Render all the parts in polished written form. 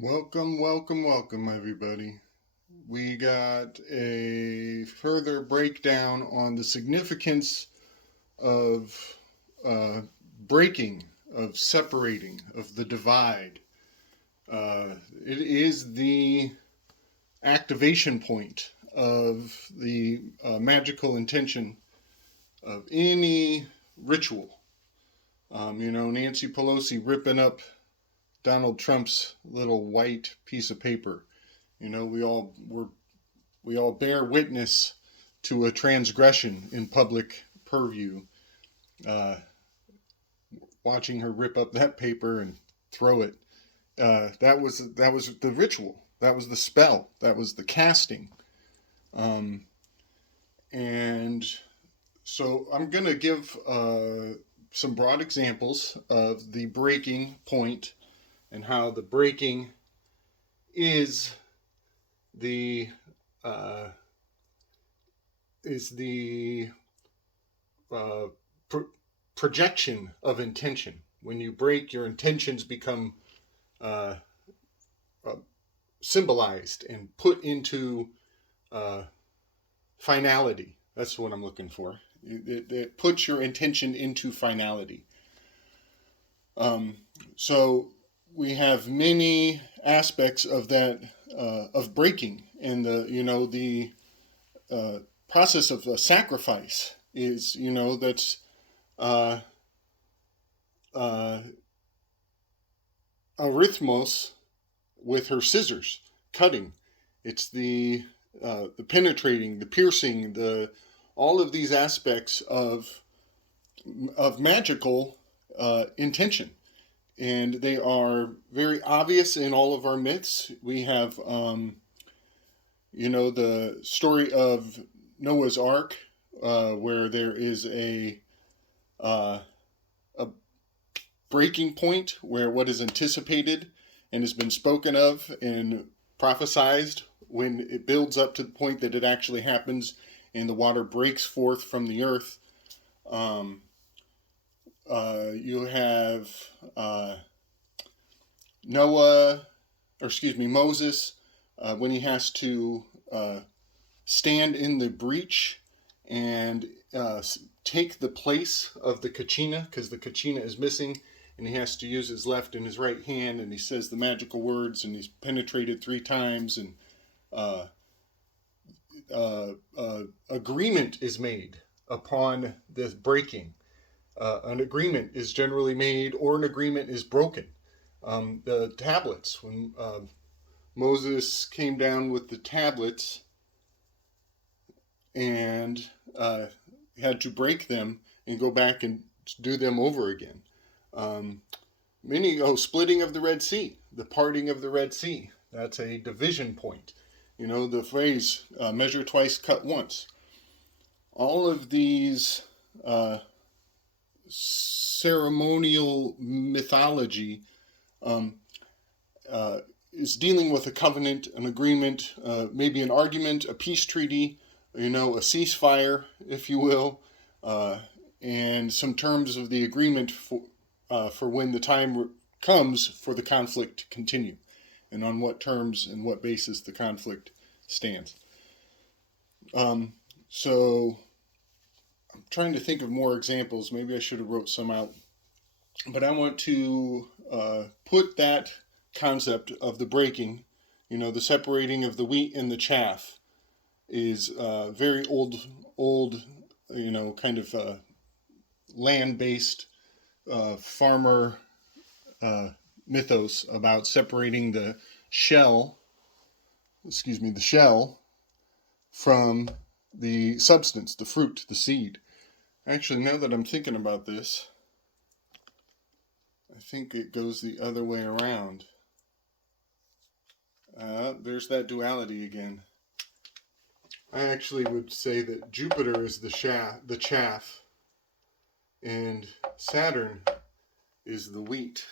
Welcome, welcome, welcome, everybody. We got a further breakdown on the significance of uh, breaking, of separating, of the divide. It is the activation point of the magical intention of any ritual. Nancy Pelosi ripping up Donald Trump's little white piece of paper. We all bear witness to a transgression in public purview. Uh, Watching her rip up that paper and throw it. That was the ritual. That was the spell. That was the casting. Um, and so I'm gonna give some broad examples of the breaking point and how the breaking is the uh, is the uh, pro- projection of intention. When you break, your intentions become uh, uh, symbolized and put into uh, finality. That's what I'm looking for. It puts your intention into finality. Um, so we have many aspects of that of breaking, and the uh, process of sacrifice is that's uh, uh, arithmos with her scissors cutting. It's the penetrating, the piercing, the all of these aspects of magical intention, and they are very obvious in all of our myths. We have the story of Noah's Ark, where there is uh, a breaking point where what is anticipated and has been spoken of and prophesized, when it builds up to the point that it actually happens and the water breaks forth from the earth. Um, you have uh, Noah, or excuse me, Moses, when he has to stand in the breach and take the place of the kachina, because the kachina is missing, and he has to use his left and his right hand, and he says the magical words, and he's penetrated 3 times, and uh, agreement is made upon this breaking. An agreement is generally made, or an agreement is broken. The tablets, when Moses came down with the tablets and had to break them and go back and do them over again. Um, Splitting of the Red Sea, the parting of the Red Sea. That's a division point. The phrase measure twice, cut once. All of these uh, ceremonial mythology um, is dealing with a covenant, an agreement, maybe an argument, a peace treaty, a ceasefire, if you will, uh, and some terms of the agreement for when the time comes for the conflict to continue, and on what terms and what basis the conflict stands. Um, so I'm trying to think of more examples. Maybe I should have wrote some out, but I want to put that concept of the breaking, the separating of the wheat and the chaff, is very old, kind of land-based farmer uh, mythos about separating shell, the shell from the substance, the fruit, the seed. Actually, now that I'm thinking about this, I think it goes the other way around. There's that duality again. I actually would say that Jupiter is the chaff, and Saturn is the wheat.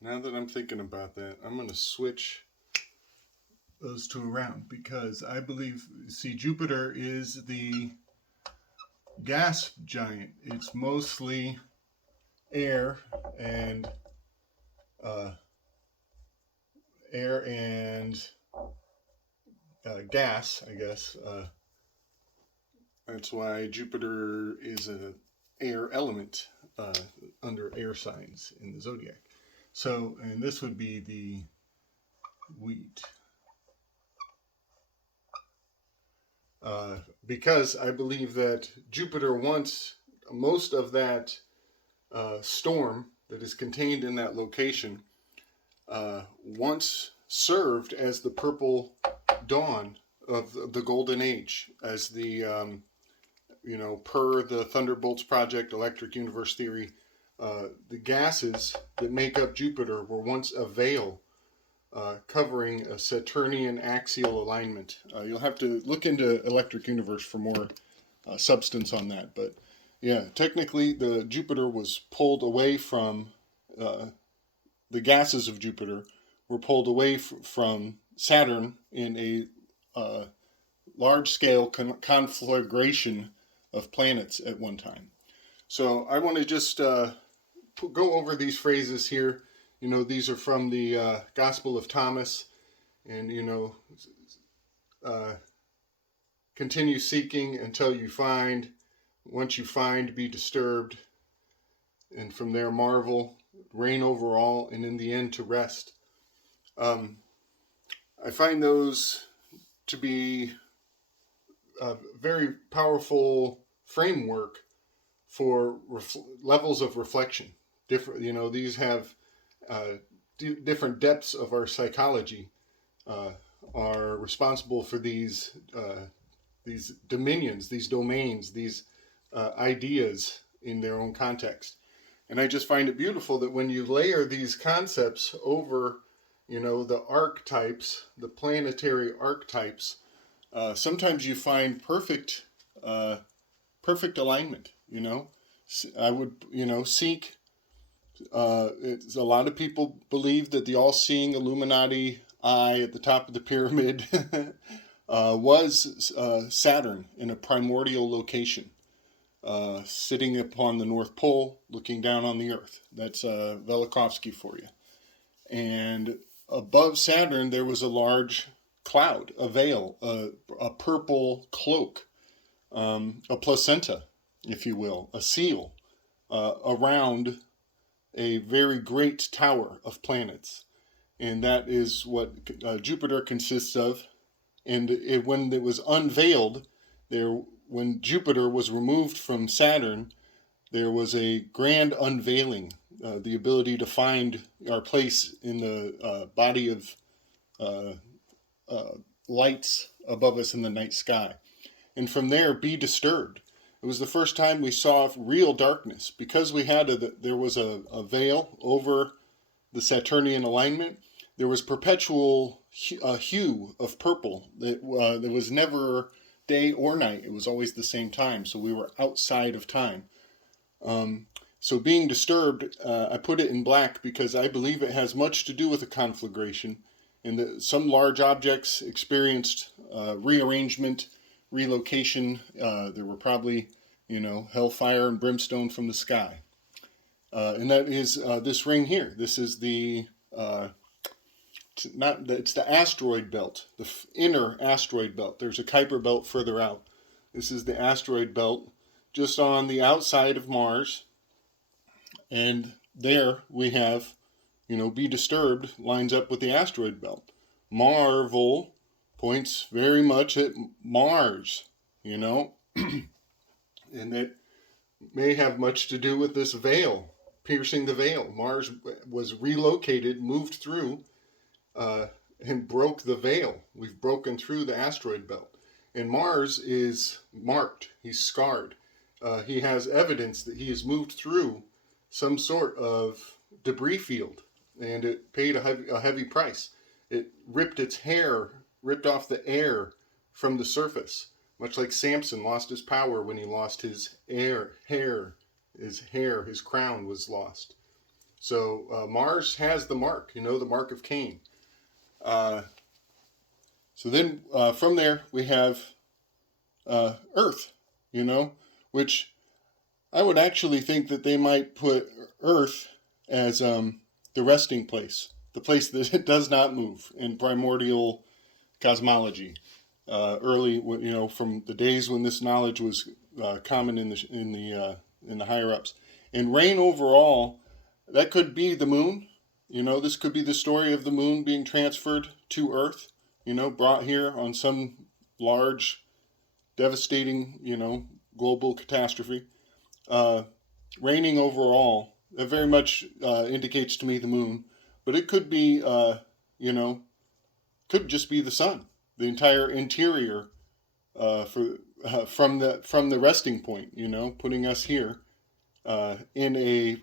Now that I'm thinking about that, I'm going to switch those two around, because I believe, see, Jupiter is the gas giant. It's mostly air and uh, air and gas, I guess. That's why Jupiter is an air element under air signs in the zodiac. So, and this would be the wheat. Because I believe that Jupiter wants most of that storm that is contained in that location once served as the purple dawn of the golden age, as the per the Thunderbolts Project, electric universe theory, the gases that make up Jupiter were once a veil covering a Saturnian axial alignment. You'll have to look into electric universe for more substance on that, but yeah, technically the Jupiter was pulled away from the gases of Jupiter were pulled away from Saturn in a large-scale conflagration of planets at one time. So I want to just go over these phrases here. These are from the Gospel of Thomas, and continue seeking until you find. Once you find, be disturbed, and from there marvel, reign over all, and in the end to rest. I find those to be a very powerful framework for levels of reflection. Different, these have different depths of our psychology are responsible for these dominions, these domains, these ideas in their own context. And I just find it beautiful that when you layer these concepts over, the archetypes, the planetary archetypes, sometimes you find perfect alignment. I would, seek. A lot of people believe that the all-seeing Illuminati eye at the top of the pyramid was Saturn in a primordial location, sitting upon the North Pole, looking down on the Earth. That's Velikovsky for you. And above Saturn, there was a large cloud, a veil, a purple cloak, a placenta, if you will, a seal around a very great tower of planets. And that is what Jupiter consists of. And when it was unveiled, when Jupiter was removed from Saturn, there was a grand unveiling, the ability to find our place in the body of lights above us in the night sky. And from there, be disturbed. It was the first time we saw real darkness, because we had there was a veil over the Saturnian alignment. There was perpetual hue of purple that there was never day or night. It was always the same time, so we were outside of time. So being disturbed, I put it in black because I believe it has much to do with a conflagration, and that some large objects experienced rearrangement, relocation. There were probably, hellfire and brimstone from the sky. And that is this ring here. This is it's the asteroid belt, the inner asteroid belt. There's a Kuiper belt further out. This is the asteroid belt just on the outside of Mars. And there we have, be disturbed lines up with the asteroid belt. Marvel points very much at Mars, and it may have much to do with this veil, piercing the veil. Mars was relocated, moved through, and broke the veil. We've broken through the asteroid belt. And Mars is marked. He's scarred. He has evidence that he has moved through some sort of debris field, and it paid a heavy price. It ripped off the air from the surface, much like Samson lost his power when he lost his hair, his crown was lost. So Mars has the mark, the mark of Cain. So then from there we have Earth, which I would actually think that they might put Earth as the resting place the place that it does not move in primordial cosmology. Early, from the days when this knowledge was common in the higher ups. And reign overall, that could be the moon. This could be the story of the moon being transferred to Earth. Brought here on some large, devastating, global catastrophe. Reigning overall, that very much indicates to me the moon, but it could be, could just be the sun, the entire interior from the resting point, putting us here in a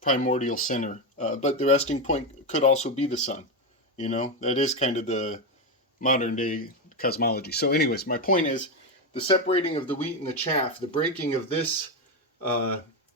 primordial center. But the resting point could also be the sun. That is kind of the modern day cosmology. So anyways, my point is the separating of the wheat and the chaff, the breaking of this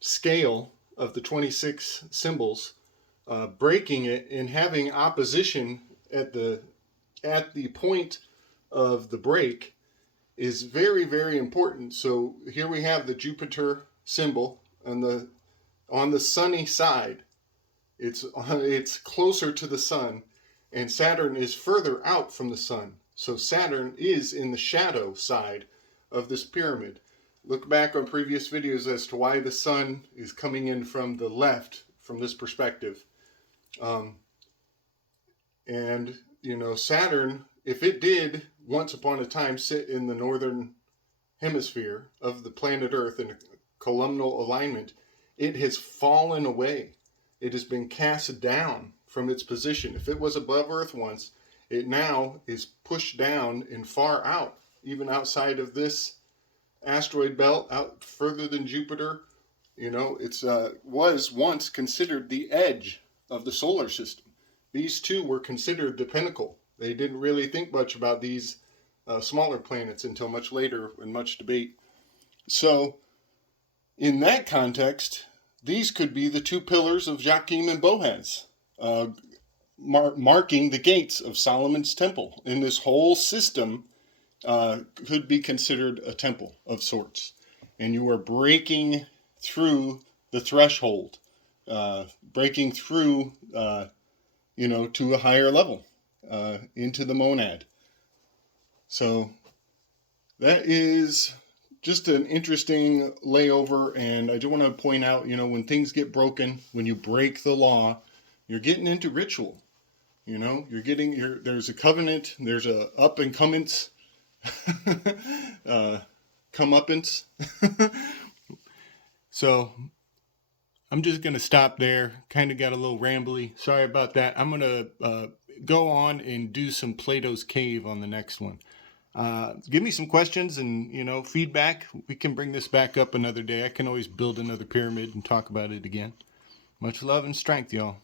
scale of the 26 symbols, breaking it and having opposition at the point of the break is very, very important. So here we have the Jupiter symbol on the sunny side. It's closer to the sun, and Saturn is further out from the sun. So Saturn is in the shadow side of this pyramid. Look back on previous videos as to why the sun is coming in from the left from this perspective. And, Saturn, if it did once upon a time sit in the northern hemisphere of the planet Earth in a columnal alignment, it has fallen away. It has been cast down from its position. If it was above Earth once, it now is pushed down and far out, even outside of this asteroid belt, out further than Jupiter. It's was once considered the edge of the solar system. These two were considered the pinnacle. They didn't really think much about these smaller planets until much later and much debate. So, in that context, these could be the two pillars of Joachim and Boaz, marking the gates of Solomon's temple. And this whole system could be considered a temple of sorts. And you are breaking through the threshold, breaking through, to a higher level, into the monad. So that is just an interesting layover, and I do want to point out, when things get broken, when you break the law, you're getting into ritual. There's a covenant, there's a up and comeuppance, comeuppance. So I'm just going to stop there. Kind of got a little rambly. Sorry about that. I'm going to go on and do some Plato's Cave on the next one. Give me some questions and, feedback. We can bring this back up another day. I can always build another pyramid and talk about it again. Much love and strength, y'all.